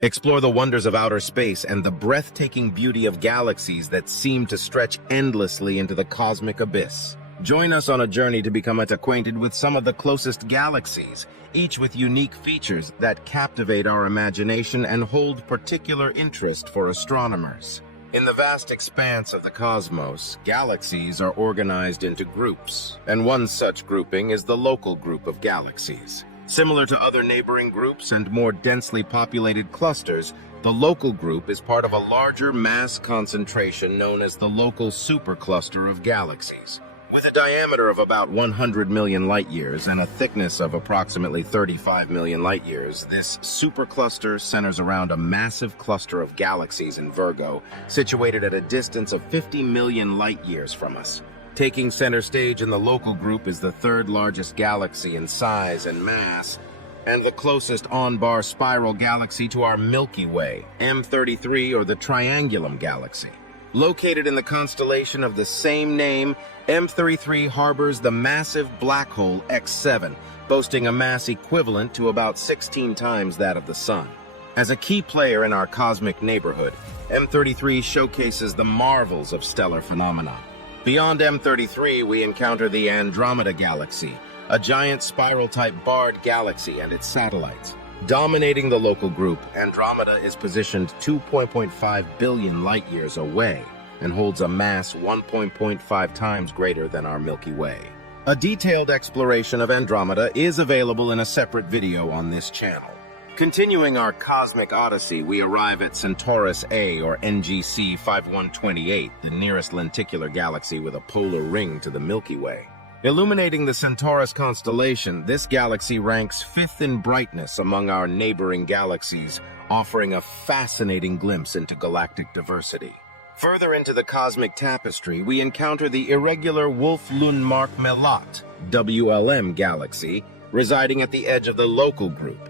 Explore the wonders of outer space and the breathtaking beauty of galaxies that seem to stretch endlessly into the cosmic abyss. Join us on a journey to become acquainted with some of the closest galaxies, each with unique features that captivate our imagination and hold particular interest for astronomers. In the vast expanse of the cosmos, galaxies are organized into groups, and one such grouping is the local group of galaxies. Similar to other neighboring groups and more densely populated clusters, the local group is part of a larger mass concentration known as the local supercluster of galaxies. With a diameter of about 100 million light-years and a thickness of approximately 35 million light-years, this supercluster centers around a massive cluster of galaxies in Virgo, situated at a distance of 50 million light-years from us. Taking center stage in the local group is the third largest galaxy in size and mass, and the closest on-bar spiral galaxy to our Milky Way, M33, or the Triangulum Galaxy. Located in the constellation of the same name, M33 harbors the massive black hole X7, boasting a mass equivalent to about 16 times that of the Sun. As a key player in our cosmic neighborhood, M33 showcases the marvels of stellar phenomena. Beyond M33, we encounter the Andromeda Galaxy, a giant spiral-type barred galaxy and its satellites. Dominating the local group, Andromeda is positioned 2.5 billion light-years away and holds a mass 1.5 times greater than our Milky Way. A detailed exploration of Andromeda is available in a separate video on this channel. Continuing our cosmic odyssey, we arrive at Centaurus A, or NGC 5128, the nearest lenticular galaxy with a polar ring to the Milky Way. Illuminating the Centaurus constellation, this galaxy ranks fifth in brightness among our neighboring galaxies, offering a fascinating glimpse into galactic diversity. Further into the cosmic tapestry, we encounter the irregular Wolf-Lundmark-Melotte, WLM galaxy, residing at the edge of the local group.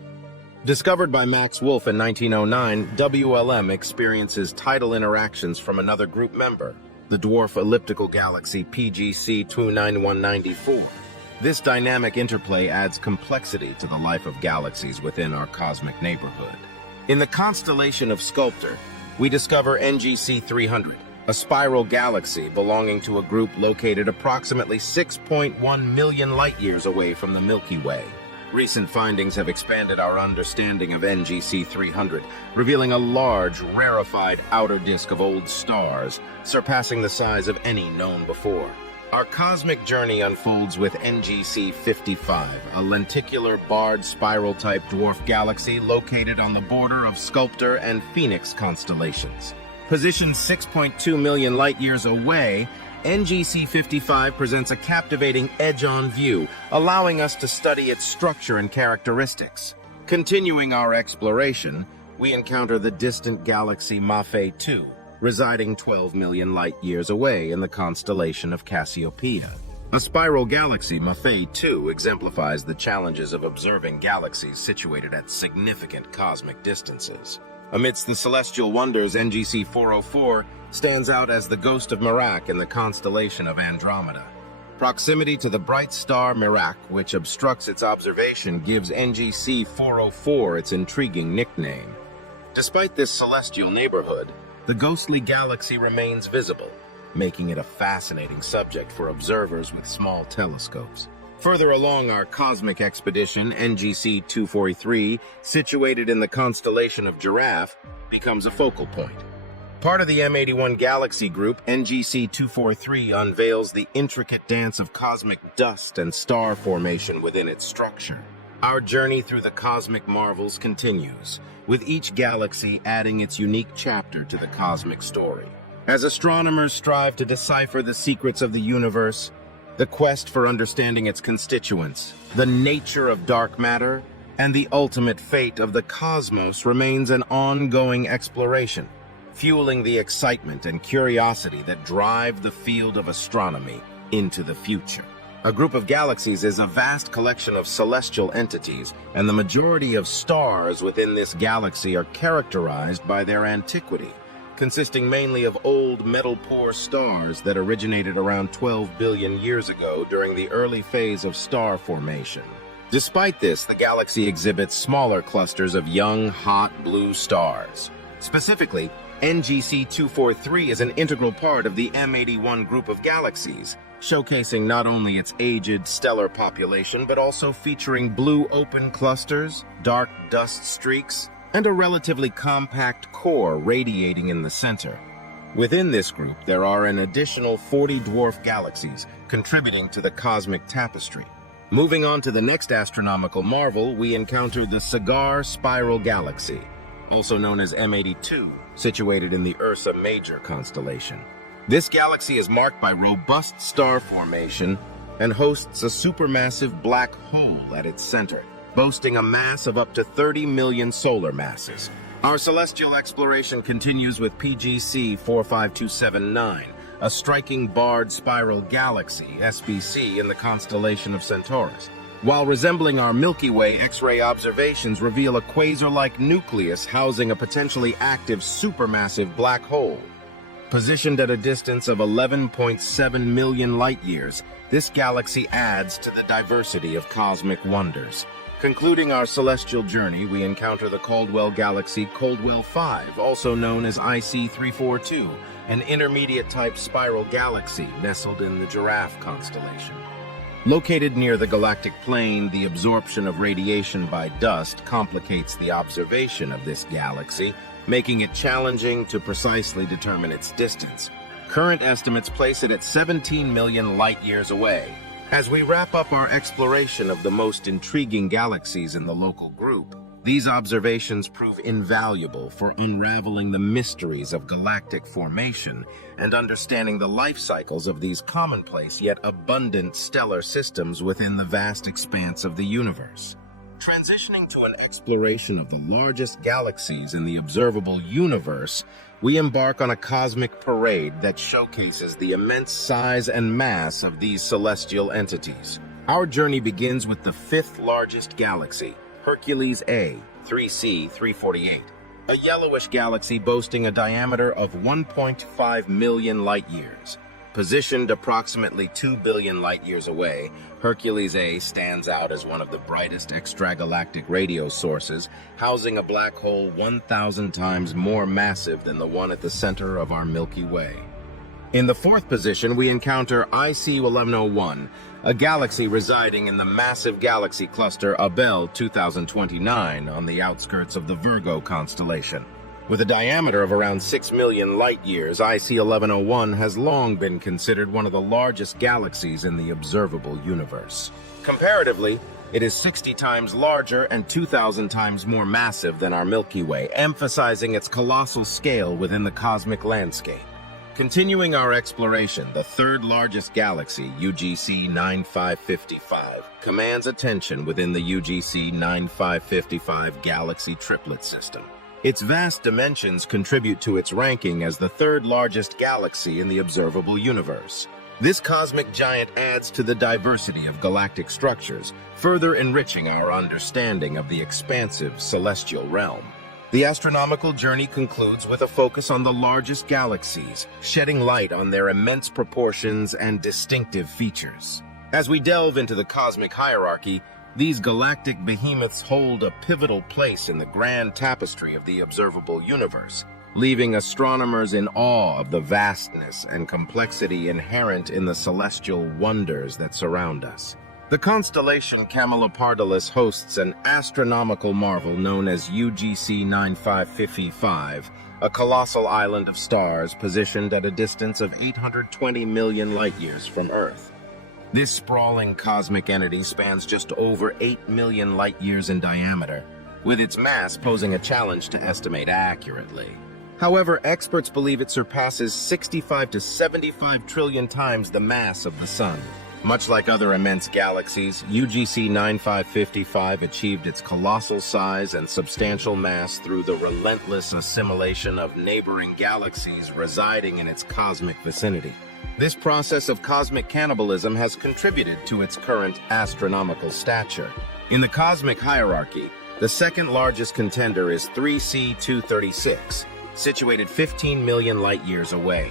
Discovered by Max Wolf in 1909, WLM experiences tidal interactions from another group member, the dwarf elliptical galaxy PGC 29194. This dynamic interplay adds complexity to the life of galaxies within our cosmic neighborhood. In the constellation of Sculptor, we discover NGC 300, a spiral galaxy belonging to a group located approximately 6.1 million light-years away from the Milky Way. Recent findings have expanded our understanding of NGC 300, revealing a large, rarefied outer disk of old stars, surpassing the size of any known before. Our cosmic journey unfolds with NGC 55, a lenticular barred spiral-type dwarf galaxy located on the border of Sculptor and Phoenix constellations. Positioned 6.2 million light-years away, NGC 55 presents a captivating edge-on view, allowing us to study its structure and characteristics. Continuing our exploration, we encounter the distant galaxy Maffei 2, residing 12 million light-years away in the constellation of Cassiopeia. A spiral galaxy, Maffei 2 exemplifies the challenges of observing galaxies situated at significant cosmic distances. Amidst the celestial wonders, NGC 404 stands out as the ghost of Merak in the constellation of Andromeda. Proximity to the bright star Merak, which obstructs its observation, gives NGC 404 its intriguing nickname. Despite this celestial neighborhood, the ghostly galaxy remains visible, making it a fascinating subject for observers with small telescopes. Further along our cosmic expedition, NGC 243, situated in the constellation of Giraffe, becomes a focal point. Part of the M81 galaxy group, NGC 243 unveils the intricate dance of cosmic dust and star formation within its structure. Our journey through the cosmic marvels continues, with each galaxy adding its unique chapter to the cosmic story. As astronomers strive to decipher the secrets of the universe, the quest for understanding its constituents, the nature of dark matter, and the ultimate fate of the cosmos remains an ongoing exploration, fueling the excitement and curiosity that drive the field of astronomy into the future. A group of galaxies is a vast collection of celestial entities, and the majority of stars within this galaxy are characterized by their antiquity, consisting mainly of old metal-poor stars that originated around 12 billion years ago during the early phase of star formation. Despite this, the galaxy exhibits smaller clusters of young, hot blue stars. Specifically, NGC 243 is an integral part of the M81 group of galaxies, showcasing not only its aged stellar population but also featuring blue open clusters, dark dust streaks, and a relatively compact core radiating in the center. Within this group, there are an additional 40 dwarf galaxies, contributing to the cosmic tapestry. Moving on to the next astronomical marvel, we encounter the Cigar Spiral Galaxy, also known as M82, situated in the Ursa Major constellation. This galaxy is marked by robust star formation and hosts a supermassive black hole at its center, boasting a mass of up to 30 million solar masses. Our celestial exploration continues with PGC 45279, a striking barred spiral galaxy, SBC, in the constellation of Centaurus. While resembling our Milky Way, X-ray observations reveal a quasar-like nucleus housing a potentially active supermassive black hole. Positioned at a distance of 11.7 million light-years, this galaxy adds to the diversity of cosmic wonders. Concluding our celestial journey, we encounter the Caldwell Galaxy Caldwell 5, also known as IC 342, an intermediate-type spiral galaxy nestled in the Giraffe constellation. Located near the galactic plane, the absorption of radiation by dust complicates the observation of this galaxy, making it challenging to precisely determine its distance. Current estimates place it at 17 million light-years away. As we wrap up our exploration of the most intriguing galaxies in the local group, these observations prove invaluable for unraveling the mysteries of galactic formation and understanding the life cycles of these commonplace yet abundant stellar systems within the vast expanse of the universe. Transitioning to an exploration of the largest galaxies in the observable universe, we embark on a cosmic parade that showcases the immense size and mass of these celestial entities. Our journey begins with the fifth largest galaxy, Hercules A, 3C 348, a yellowish galaxy boasting a diameter of 1.5 million light-years. Positioned approximately 2 billion light-years away, Hercules A stands out as one of the brightest extragalactic radio sources, housing a black hole 1,000 times more massive than the one at the center of our Milky Way. In the fourth position, we encounter IC 1101, a galaxy residing in the massive galaxy cluster Abell 2029 on the outskirts of the Virgo constellation. With a diameter of around 6 million light-years, IC 1101 has long been considered one of the largest galaxies in the observable universe. Comparatively, it is 60 times larger and 2,000 times more massive than our Milky Way, emphasizing its colossal scale within the cosmic landscape. Continuing our exploration, the third largest galaxy, UGC 9555, commands attention within the UGC 9555 galaxy triplet system. Its vast dimensions contribute to its ranking as the third largest galaxy in the observable universe. This cosmic giant adds to the diversity of galactic structures, further enriching our understanding of the expansive celestial realm. The astronomical journey concludes with a focus on the largest galaxies, shedding light on their immense proportions and distinctive features. As we delve into the cosmic hierarchy, these galactic behemoths hold a pivotal place in the grand tapestry of the observable universe, leaving astronomers in awe of the vastness and complexity inherent in the celestial wonders that surround us. The constellation Camelopardalis hosts an astronomical marvel known as UGC 9555, a colossal island of stars positioned at a distance of 820 million light-years from Earth. This sprawling cosmic entity spans just over 8 million light-years in diameter, with its mass posing a challenge to estimate accurately. However, experts believe it surpasses 65 to 75 trillion times the mass of the Sun. Much like other immense galaxies, UGC 9555 achieved its colossal size and substantial mass through the relentless assimilation of neighboring galaxies residing in its cosmic vicinity. This process of cosmic cannibalism has contributed to its current astronomical stature. In the cosmic hierarchy, the second largest contender is 3C 236, situated 15 million light-years away.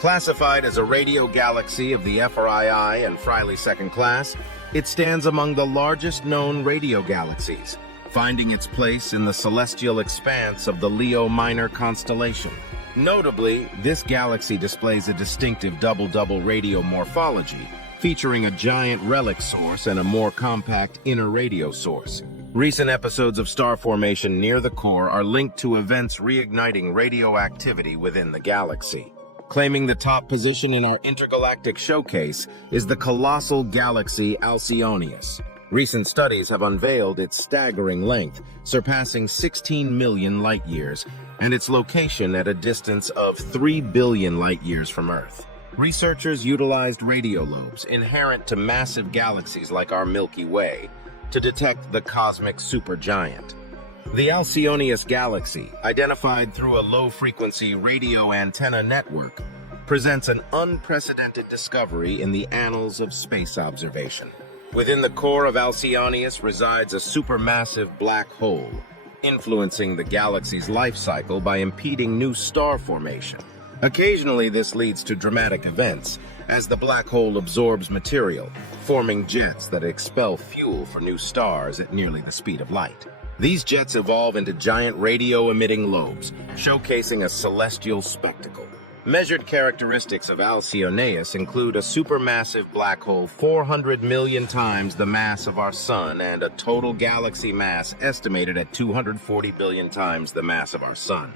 Classified as a radio galaxy of the FRII and Friley second class, It stands among the largest known radio galaxies, finding its place in the celestial expanse of the Leo Minor constellation. Notably, this galaxy displays a distinctive double-double radio morphology, featuring a giant relic source and a more compact inner radio source. Recent episodes of star formation near the core are linked to events reigniting radioactivity within the galaxy. Claiming the top position in our intergalactic showcase is the colossal galaxy Alcyonius. Recent studies have unveiled its staggering length, surpassing 16 million light-years, and its location at a distance of 3 billion light-years from Earth. Researchers utilized radio lobes inherent to massive galaxies like our Milky Way to detect the cosmic supergiant. The Alcyonius galaxy, identified through a low-frequency radio antenna network, presents an unprecedented discovery in the annals of space observation. Within the core of Alcyonius resides a supermassive black hole, influencing the galaxy's life cycle by impeding new star formation. Occasionally, this leads to dramatic events, as the black hole absorbs material, forming jets that expel fuel for new stars at nearly the speed of light. These jets evolve into giant radio-emitting lobes, showcasing a celestial spectacle. Measured characteristics of Alcyonius include a supermassive black hole 400 million times the mass of our Sun and a total galaxy mass estimated at 240 billion times the mass of our Sun.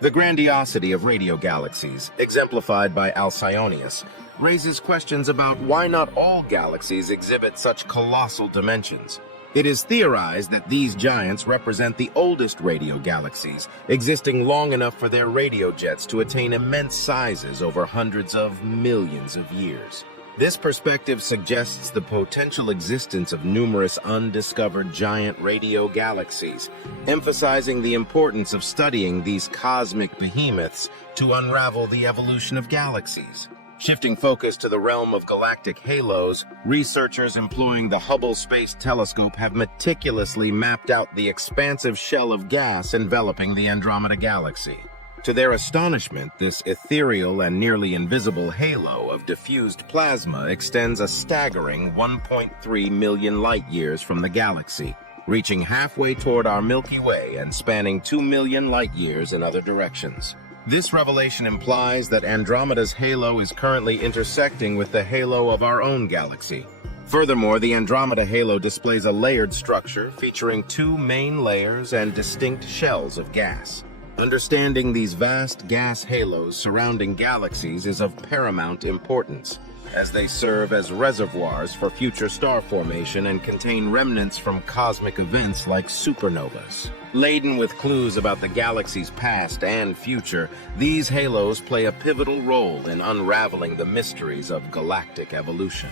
The grandiosity of radio galaxies, exemplified by Alcyonius, raises questions about why not all galaxies exhibit such colossal dimensions. It is theorized that these giants represent the oldest radio galaxies, existing long enough for their radio jets to attain immense sizes over hundreds of millions of years. This perspective suggests the potential existence of numerous undiscovered giant radio galaxies, emphasizing the importance of studying these cosmic behemoths to unravel the evolution of galaxies. Shifting focus to the realm of galactic halos, researchers employing the Hubble Space Telescope have meticulously mapped out the expansive shell of gas enveloping the Andromeda Galaxy. To their astonishment, this ethereal and nearly invisible halo of diffused plasma extends a staggering 1.3 million light-years from the galaxy, reaching halfway toward our Milky Way and spanning 2 million light-years in other directions. This revelation implies that Andromeda's halo is currently intersecting with the halo of our own galaxy. Furthermore, the Andromeda halo displays a layered structure featuring 2 main layers and distinct shells of gas. Understanding these vast gas halos surrounding galaxies is of paramount importance, as they serve as reservoirs for future star formation and contain remnants from cosmic events like supernovas. Laden with clues about the galaxy's past and future, these halos play a pivotal role in unraveling the mysteries of galactic evolution.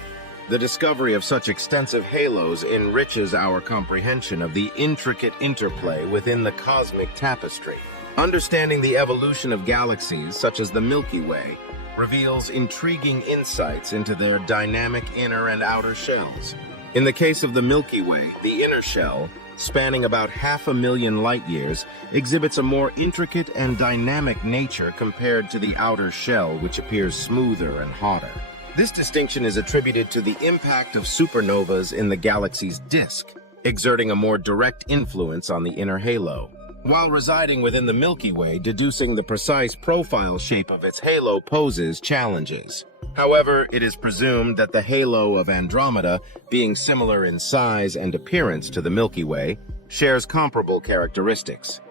The discovery of such extensive halos enriches our comprehension of the intricate interplay within the cosmic tapestry. Understanding the evolution of galaxies, such as the Milky Way, reveals intriguing insights into their dynamic inner and outer shells. In the case of the Milky Way, the inner shell, spanning about 500,000 light-years, exhibits a more intricate and dynamic nature compared to the outer shell, which appears smoother and hotter. This distinction is attributed to the impact of supernovas in the galaxy's disk, exerting a more direct influence on the inner halo. While residing within the Milky Way, deducing the precise profile shape of its halo poses challenges. However, it is presumed that the halo of Andromeda, being similar in size and appearance to the Milky Way, shares comparable characteristics.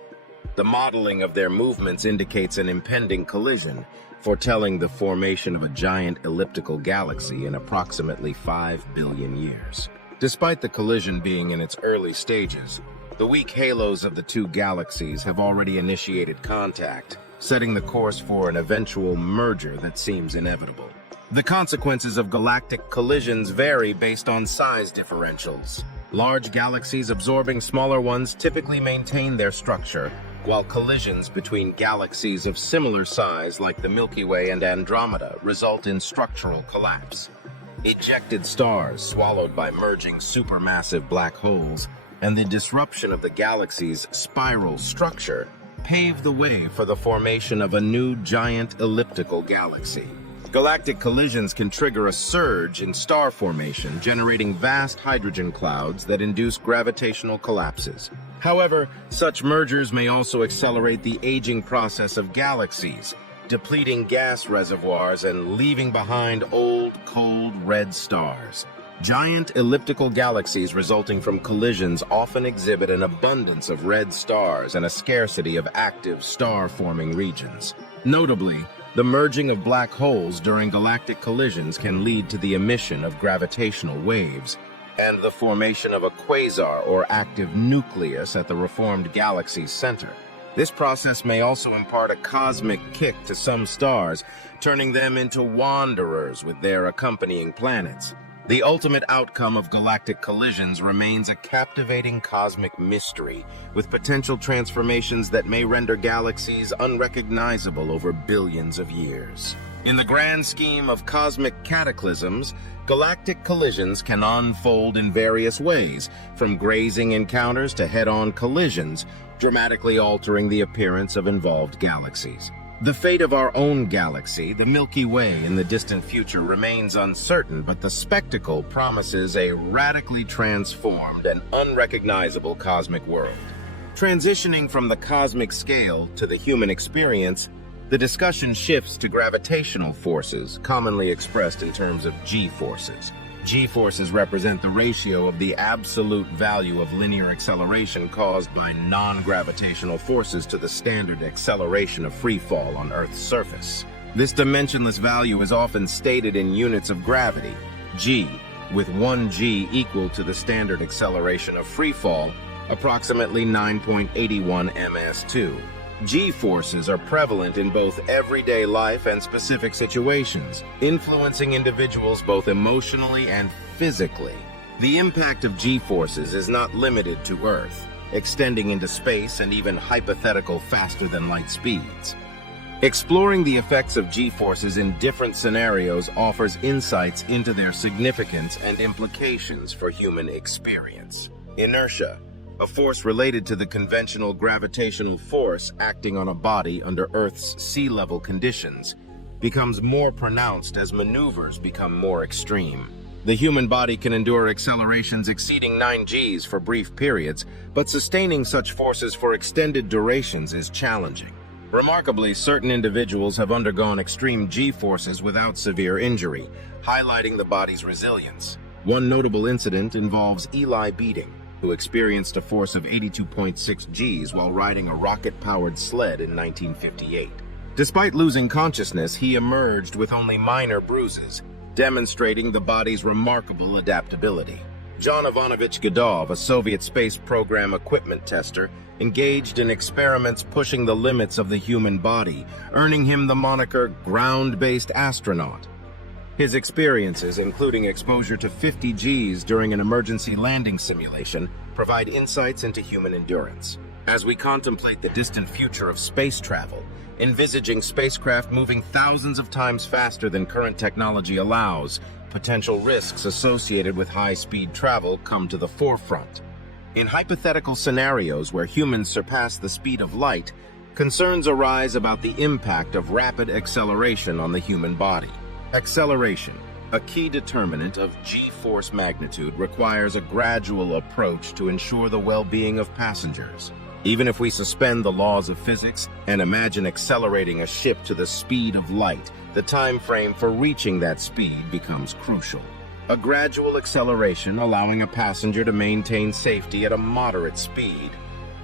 The modeling of their movements indicates an impending collision, foretelling the formation of a giant elliptical galaxy in approximately 5 billion years. Despite the collision being in its early stages, the weak halos of the two galaxies have already initiated contact, setting the course for an eventual merger that seems inevitable. The consequences of galactic collisions vary based on size differentials. Large galaxies absorbing smaller ones typically maintain their structure, while collisions between galaxies of similar size like the Milky Way and Andromeda result in structural collapse. Ejected stars swallowed by merging supermassive black holes and the disruption of the galaxy's spiral structure pave the way for the formation of a new giant elliptical galaxy. Galactic collisions can trigger a surge in star formation, generating vast hydrogen clouds that induce gravitational collapses. However, such mergers may also accelerate the aging process of galaxies, depleting gas reservoirs and leaving behind old, cold red stars. Giant elliptical galaxies resulting from collisions often exhibit an abundance of red stars and a scarcity of active star-forming regions. Notably, the merging of black holes during galactic collisions can lead to the emission of gravitational waves and the formation of a quasar or active nucleus at the reformed galaxy's center. This process may also impart a cosmic kick to some stars, turning them into wanderers with their accompanying planets. The ultimate outcome of galactic collisions remains a captivating cosmic mystery, with potential transformations that may render galaxies unrecognizable over billions of years. In the grand scheme of cosmic cataclysms, galactic collisions can unfold in various ways, from grazing encounters to head-on collisions, dramatically altering the appearance of involved galaxies. The fate of our own galaxy, the Milky Way, in the distant future remains uncertain, but the spectacle promises a radically transformed and unrecognizable cosmic world. Transitioning from the cosmic scale to the human experience, the discussion shifts to gravitational forces, commonly expressed in terms of g-forces. G-forces represent the ratio of the absolute value of linear acceleration caused by non-gravitational forces to the standard acceleration of free fall on Earth's surface. This dimensionless value is often stated in units of gravity, g, with 1 g equal to the standard acceleration of free fall, approximately 9.81 ms2. G-forces are prevalent in both everyday life and specific situations, influencing individuals both emotionally and physically. The impact of G-forces is not limited to Earth, extending into space and even hypothetical faster-than-light speeds. Exploring the effects of G-forces in different scenarios offers insights into their significance and implications for human experience. Inertia, a force related to the conventional gravitational force acting on a body under Earth's sea-level conditions, becomes more pronounced as maneuvers become more extreme. The human body can endure accelerations exceeding 9 Gs for brief periods, but sustaining such forces for extended durations is challenging. Remarkably, certain individuals have undergone extreme G-forces without severe injury, highlighting the body's resilience. One notable incident involves Eli Beating, who experienced a force of 82.6 Gs while riding a rocket-powered sled in 1958. Despite losing consciousness, he emerged with only minor bruises, demonstrating the body's remarkable adaptability. John Ivanovich Gadov, a Soviet space program equipment tester, engaged in experiments pushing the limits of the human body, earning him the moniker ground-based astronaut. His experiences, including exposure to 50 Gs during an emergency landing simulation, provide insights into human endurance. As we contemplate the distant future of space travel, envisaging spacecraft moving thousands of times faster than current technology allows, potential risks associated with high-speed travel come to the forefront. In hypothetical scenarios where humans surpass the speed of light, concerns arise about the impact of rapid acceleration on the human body. Acceleration, a key determinant of G-force magnitude, requires a gradual approach to ensure the well-being of passengers. Even if we suspend the laws of physics and imagine accelerating a ship to the speed of light, the time frame for reaching that speed becomes crucial. A gradual acceleration, allowing a passenger to maintain safety at a moderate speed,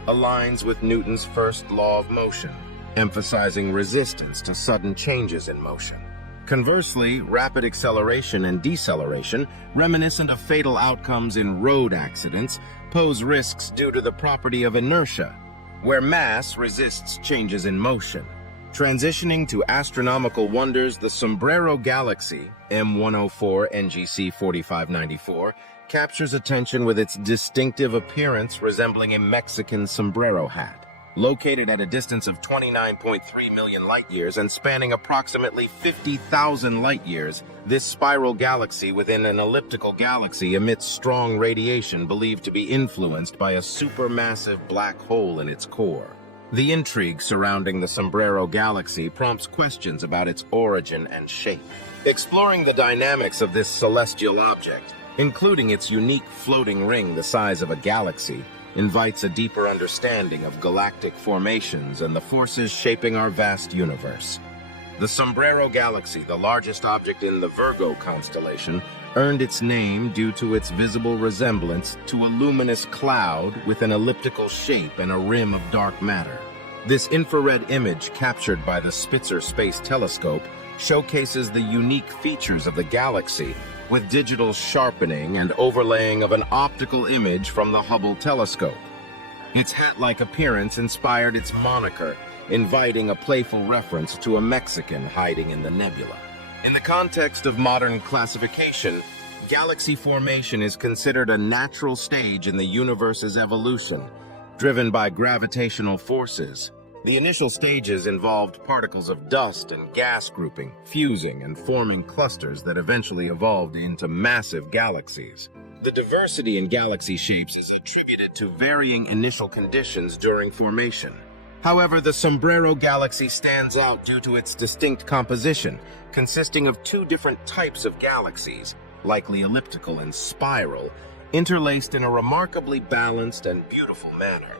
aligns with Newton's first law of motion, emphasizing resistance to sudden changes in motion. Conversely, rapid acceleration and deceleration, reminiscent of fatal outcomes in road accidents, pose risks due to the property of inertia, where mass resists changes in motion. Transitioning to astronomical wonders, the Sombrero Galaxy, M104 NGC 4594, captures attention with its distinctive appearance resembling a Mexican sombrero hat. Located at a distance of 29.3 million light-years and spanning approximately 50,000 light-years, this spiral galaxy within an elliptical galaxy emits strong radiation believed to be influenced by a supermassive black hole in its core. The intrigue surrounding the Sombrero Galaxy prompts questions about its origin and shape. Exploring the dynamics of this celestial object, including its unique floating ring the size of a galaxy, invites a deeper understanding of galactic formations and the forces shaping our vast universe. The Sombrero Galaxy, the largest object in the Virgo constellation, earned its name due to its visible resemblance to a luminous cloud with an elliptical shape and a rim of dark matter. This infrared image captured by the Spitzer Space Telescope showcases the unique features of the galaxy, with digital sharpening and overlaying of an optical image from the Hubble telescope. Its hat-like appearance inspired its moniker, inviting a playful reference to a Mexican hiding in the nebula. In the context of modern classification, galaxy formation is considered a natural stage in the universe's evolution, driven by gravitational forces. The initial stages involved particles of dust and gas grouping, fusing and forming clusters that eventually evolved into massive galaxies. The diversity in galaxy shapes is attributed to varying initial conditions during formation. However, the Sombrero Galaxy stands out due to its distinct composition, consisting of two different types of galaxies, likely elliptical and spiral, interlaced in a remarkably balanced and beautiful manner.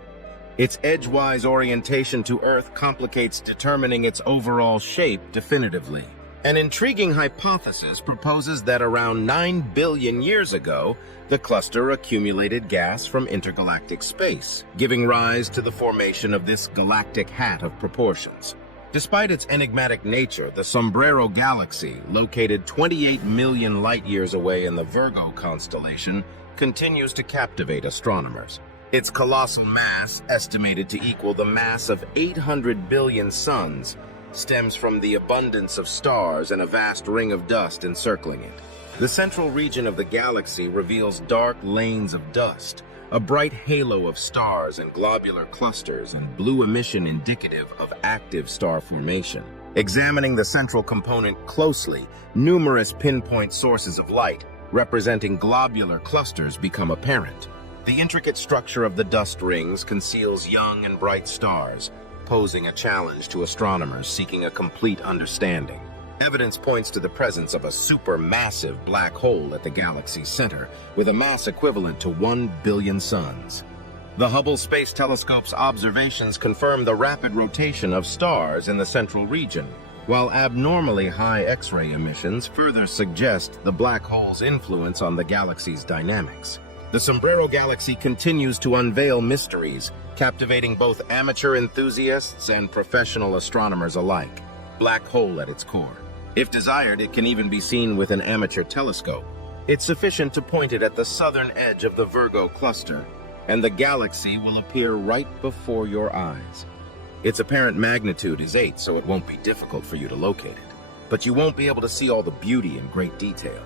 Its edgewise orientation to Earth complicates determining its overall shape definitively. An intriguing hypothesis proposes that around 9 billion years ago, the cluster accumulated gas from intergalactic space, giving rise to the formation of this galactic hat of proportions. Despite its enigmatic nature, the Sombrero Galaxy, located 28 million light-years away in the Virgo constellation, continues to captivate astronomers. Its colossal mass, estimated to equal the mass of 800 billion suns, stems from the abundance of stars and a vast ring of dust encircling it. The central region of the galaxy reveals dark lanes of dust, a bright halo of stars and globular clusters, and blue emission indicative of active star formation. Examining the central component closely, numerous pinpoint sources of light, representing globular clusters, become apparent. The intricate structure of the dust rings conceals young and bright stars, posing a challenge to astronomers seeking a complete understanding. Evidence points to the presence of a supermassive black hole at the galaxy's center, with a mass equivalent to 1 billion suns. The Hubble Space Telescope's observations confirm the rapid rotation of stars in the central region, while abnormally high X-ray emissions further suggest the black hole's influence on the galaxy's dynamics. The Sombrero Galaxy continues to unveil mysteries, captivating both amateur enthusiasts and professional astronomers alike. Black hole at its core. If desired, it can even be seen with an amateur telescope. It's sufficient to point it at the southern edge of the Virgo cluster, and the galaxy will appear right before your eyes. Its apparent magnitude is 8, so it won't be difficult for you to locate it. But you won't be able to see all the beauty in great detail.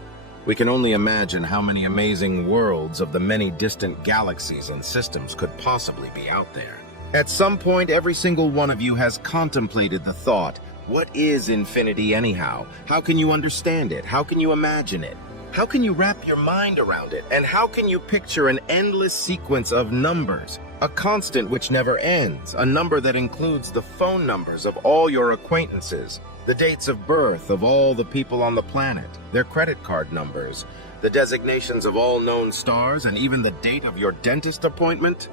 We can only imagine how many amazing worlds of the many distant galaxies and systems could possibly be out there. At some point, every single one of you has contemplated the thought, what is infinity anyhow? How can you understand it? How can you imagine it? How can you wrap your mind around it? And how can you picture an endless sequence of numbers? A constant which never ends, a number that includes the phone numbers of all your acquaintances, the dates of birth of all the people on the planet, their credit card numbers, the designations of all known stars, and even the date of your dentist appointment.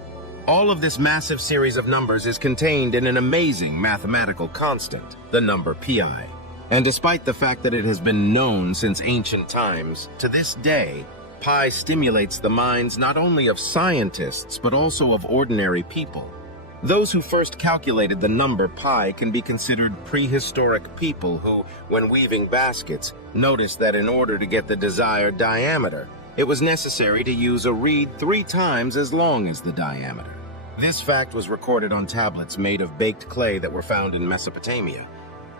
All of this massive series of numbers is contained in an amazing mathematical constant, the number pi. And despite the fact that it has been known since ancient times, to this day, pi stimulates the minds not only of scientists, but also of ordinary people. Those who first calculated the number pi can be considered prehistoric people who, when weaving baskets, noticed that in order to get the desired diameter, it was necessary to use a reed 3 times as long as the diameter. This fact was recorded on tablets made of baked clay that were found in Mesopotamia.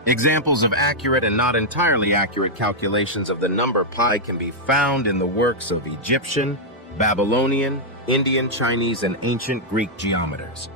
Examples of accurate and not entirely accurate calculations of the number pi can be found in the works of Egyptian, Babylonian, Indian, Chinese, and ancient Greek geometers.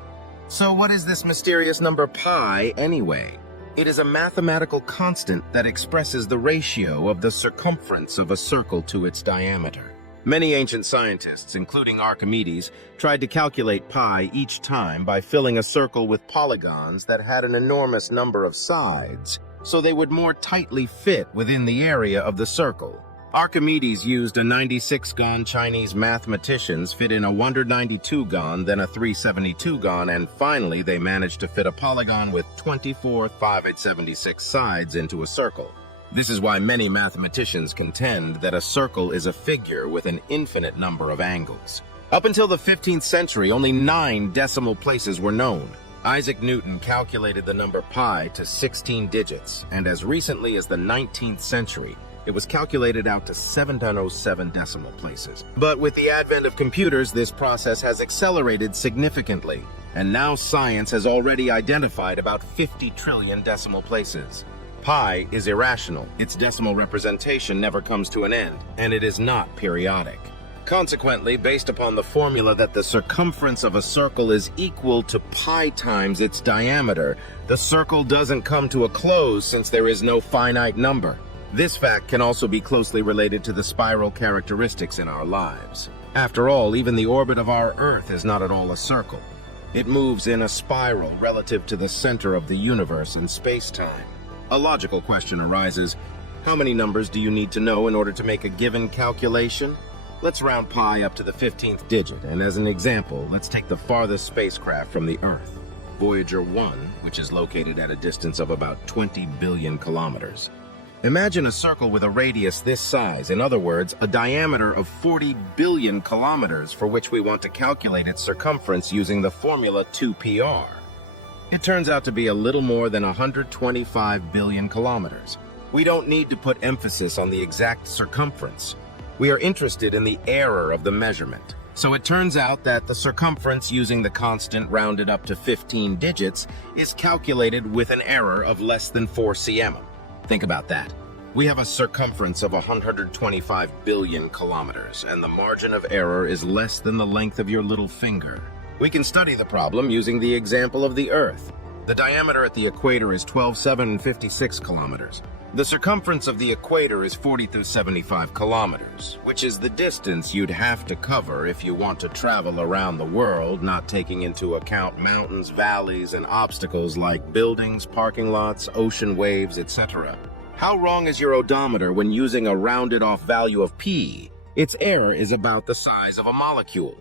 So what is this mysterious number pi anyway? It is a mathematical constant that expresses the ratio of the circumference of a circle to its diameter. Many ancient scientists, including Archimedes, tried to calculate pi each time by filling a circle with polygons that had an enormous number of sides, so they would more tightly fit within the area of the circle. Archimedes used a 96-gon Chinese mathematicians fit in a 192-gon, then a 372-gon, and finally they managed to fit a polygon with 24 5/876 sides into a circle. This is why many mathematicians contend that a circle is a figure with an infinite number of angles. Up until the 15th century, only 9 decimal places were known. Isaac Newton calculated the number pi to 16 digits, and as recently as the 19th century, it was calculated out to 707 decimal places. But with the advent of computers, this process has accelerated significantly, and now science has already identified about 50 trillion decimal places. Pi is irrational. Its decimal representation never comes to an end, and it is not periodic. Consequently, based upon the formula that the circumference of a circle is equal to pi times its diameter, the circle doesn't come to a close since there is no finite number. This fact can also be closely related to the spiral characteristics in our lives. After all, even the orbit of our Earth is not at all a circle. It moves in a spiral relative to the center of the universe in space-time. A logical question arises: how many numbers do you need to know in order to make a given calculation? Let's round pi up to the 15th digit, and as an example, let's take the farthest spacecraft from the Earth, Voyager 1, which is located at a distance of about 20 billion kilometers. Imagine a circle with a radius this size, in other words, a diameter of 40 billion kilometers, for which we want to calculate its circumference using the formula 2πr. It turns out to be a little more than 125 billion kilometers. We don't need to put emphasis on the exact circumference. We are interested in the error of the measurement. So it turns out that the circumference using the constant rounded up to 15 digits is calculated with an error of less than 4 cm. Think about that. We have a circumference of 125 billion kilometers, and the margin of error is less than the length of your little finger. We can study the problem using the example of the Earth. The diameter at the equator is 12,756 kilometers. The circumference of the equator is 40-75 kilometers, which is the distance you'd have to cover if you want to travel around the world, not taking into account mountains, valleys, and obstacles like buildings, parking lots, ocean waves, etc. How wrong is your odometer when using a rounded-off value of p? Its error is about the size of a molecule.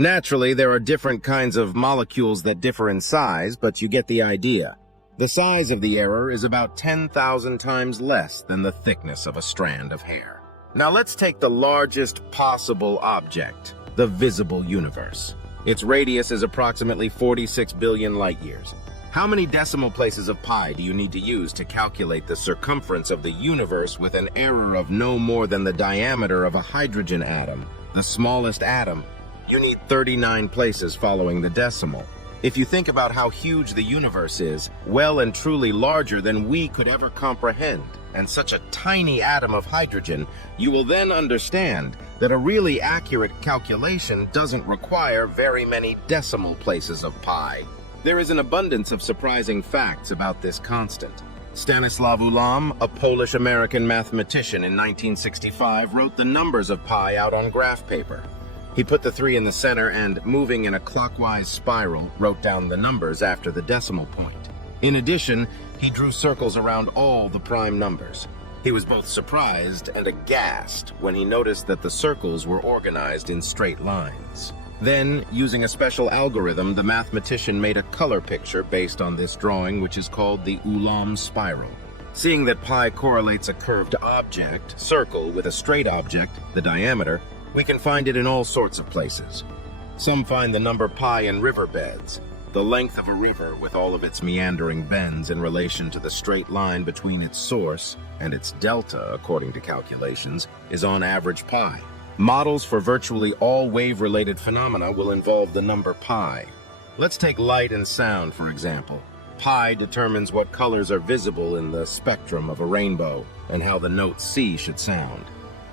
Naturally, there are different kinds of molecules that differ in size, but you get the idea. The size of the error is about 10,000 times less than the thickness of a strand of hair. Now let's take the largest possible object, the visible universe. Its radius is approximately 46 billion light-years. How many decimal places of pi do you need to use to calculate the circumference of the universe with an error of no more than the diameter of a hydrogen atom, the smallest atom? You need 39 places following the decimal. If you think about how huge the universe is, well and truly larger than we could ever comprehend, and such a tiny atom of hydrogen, you will then understand that a really accurate calculation doesn't require very many decimal places of pi. There is an abundance of surprising facts about this constant. Stanislaw Ulam, a Polish-American mathematician in 1965, wrote the numbers of pi out on graph paper. He put the 3 in the center and, moving in a clockwise spiral, wrote down the numbers after the decimal point. In addition, he drew circles around all the prime numbers. He was both surprised and aghast when he noticed that the circles were organized in straight lines. Then, using a special algorithm, the mathematician made a color picture based on this drawing, which is called the Ulam spiral. Seeing that pi correlates a curved object, circle, with a straight object, the diameter, we can find it in all sorts of places. Some find the number pi in riverbeds. The length of a river with all of its meandering bends in relation to the straight line between its source and its delta, according to calculations, is on average pi. Models for virtually all wave-related phenomena will involve the number pi. Let's take light and sound, for example. Pi determines what colors are visible in the spectrum of a rainbow and how the note C should sound.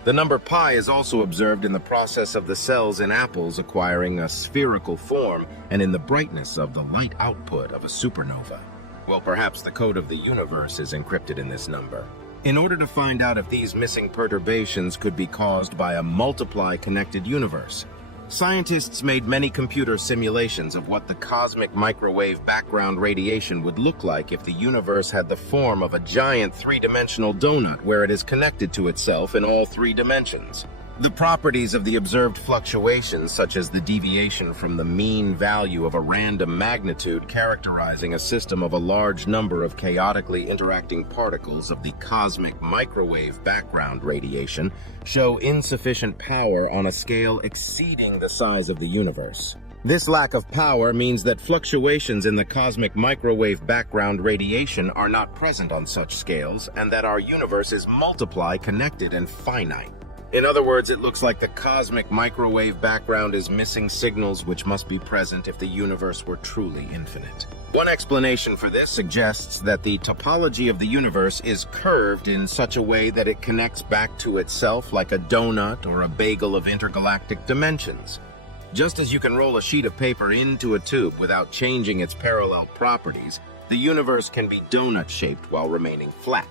The number pi is also observed in the process of the cells in apples acquiring a spherical form and in the brightness of the light output of a supernova. Well, perhaps the code of the universe is encrypted in this number. In order to find out if these missing perturbations could be caused by a multiply-connected universe, scientists made many computer simulations of what the cosmic microwave background radiation would look like if the universe had the form of a giant three-dimensional donut where it is connected to itself in all three dimensions. The properties of the observed fluctuations, such as the deviation from the mean value of a random magnitude characterizing a system of a large number of chaotically interacting particles of the cosmic microwave background radiation, show insufficient power on a scale exceeding the size of the universe. This lack of power means that fluctuations in the cosmic microwave background radiation are not present on such scales, and that our universe is multiply-connected and finite. In other words, it looks like the cosmic microwave background is missing signals which must be present if the universe were truly infinite. One explanation for this suggests that the topology of the universe is curved in such a way that it connects back to itself like a donut or a bagel of intergalactic dimensions. Just as you can roll a sheet of paper into a tube without changing its parallel properties, the universe can be donut-shaped while remaining flat.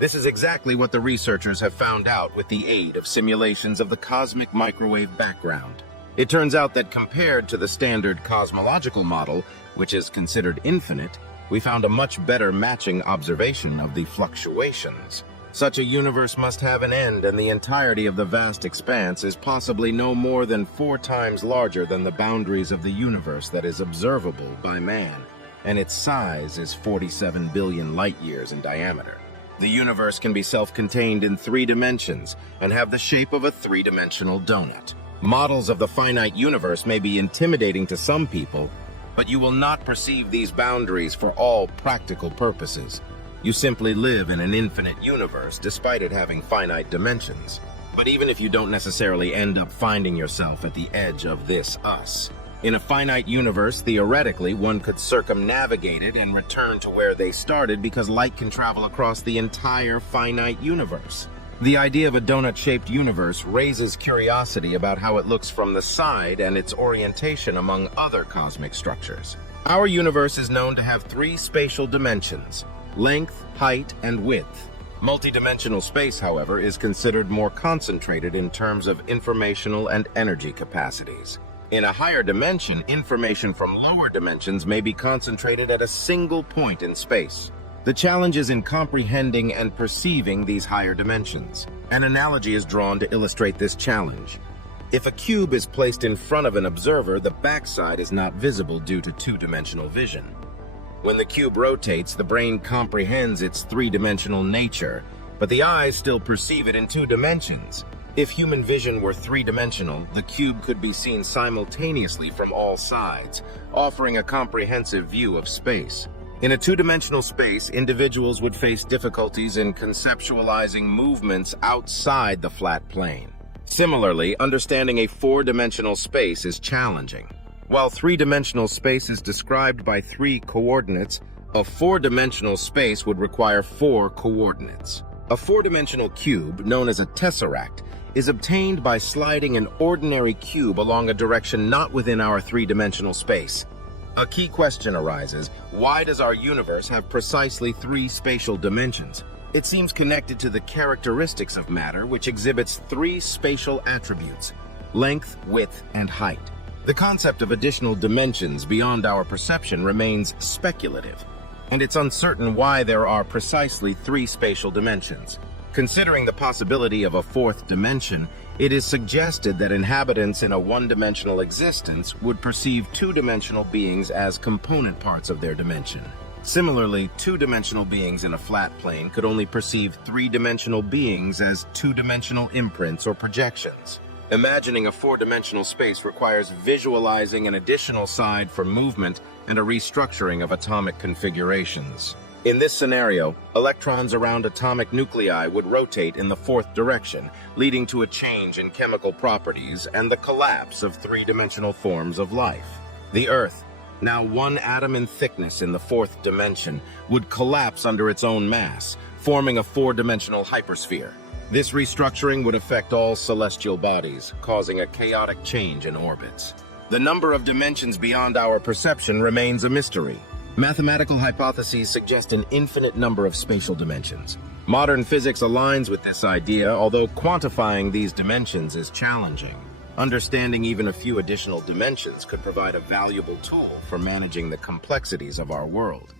This is exactly what the researchers have found out with the aid of simulations of the cosmic microwave background. It turns out that compared to the standard cosmological model, which is considered infinite, we found a much better matching observation of the fluctuations. Such a universe must have an end, and the entirety of the vast expanse is possibly no more than 4 times larger than the boundaries of the universe that is observable by man, and its size is 47 billion light-years in diameter. The universe can be self-contained in 3 dimensions and have the shape of a 3-dimensional donut. Models of the finite universe may be intimidating to some people, but you will not perceive these boundaries for all practical purposes. You simply live in an infinite universe despite it having finite dimensions. But even if you don't necessarily end up finding yourself at the edge of this us, in a finite universe, theoretically, one could circumnavigate it and return to where they started because light can travel across the entire finite universe. The idea of a donut-shaped universe raises curiosity about how it looks from the side and its orientation among other cosmic structures. Our universe is known to have 3 spatial dimensions: length, height, and width. Multidimensional space, however, is considered more concentrated in terms of informational and energy capacities. In a higher dimension, information from lower dimensions may be concentrated at a single point in space. The challenge is in comprehending and perceiving these higher dimensions. An analogy is drawn to illustrate this challenge. If a cube is placed in front of an observer, the backside is not visible due to 2-dimensional vision. When the cube rotates, the brain comprehends its 3-dimensional nature, but the eyes still perceive it in 2 dimensions. If human vision were 3-dimensional, the cube could be seen simultaneously from all sides, offering a comprehensive view of space. In a 2-dimensional space, individuals would face difficulties in conceptualizing movements outside the flat plane. Similarly, understanding a 4-dimensional space is challenging. While 3-dimensional space is described by 3 coordinates, a 4-dimensional space would require 4 coordinates. A 4-dimensional cube, known as a tesseract, is obtained by sliding an ordinary cube along a direction not within our 3-dimensional space. A key question arises: why does our universe have precisely 3 spatial dimensions? It seems connected to the characteristics of matter, which exhibits 3 spatial attributes: length, width, and height. The concept of additional dimensions beyond our perception remains speculative, and it's uncertain why there are precisely 3 spatial dimensions. Considering the possibility of a 4th dimension, it is suggested that inhabitants in a 1-dimensional existence would perceive 2-dimensional beings as component parts of their dimension. Similarly, 2-dimensional beings in a flat plane could only perceive 3-dimensional beings as 2-dimensional imprints or projections. Imagining a 4-dimensional space requires visualizing an additional side for movement and a restructuring of atomic configurations. In this scenario, electrons around atomic nuclei would rotate in the 4th direction, leading to a change in chemical properties and the collapse of 3-dimensional forms of life. The Earth, now 1 atom in thickness in the 4th dimension, would collapse under its own mass, forming a 4-dimensional hypersphere. This restructuring would affect all celestial bodies, causing a chaotic change in orbits. The number of dimensions beyond our perception remains a mystery. Mathematical hypotheses suggest an infinite number of spatial dimensions. Modern physics aligns with this idea, although quantifying these dimensions is challenging. Understanding even a few additional dimensions could provide a valuable tool for managing the complexities of our world.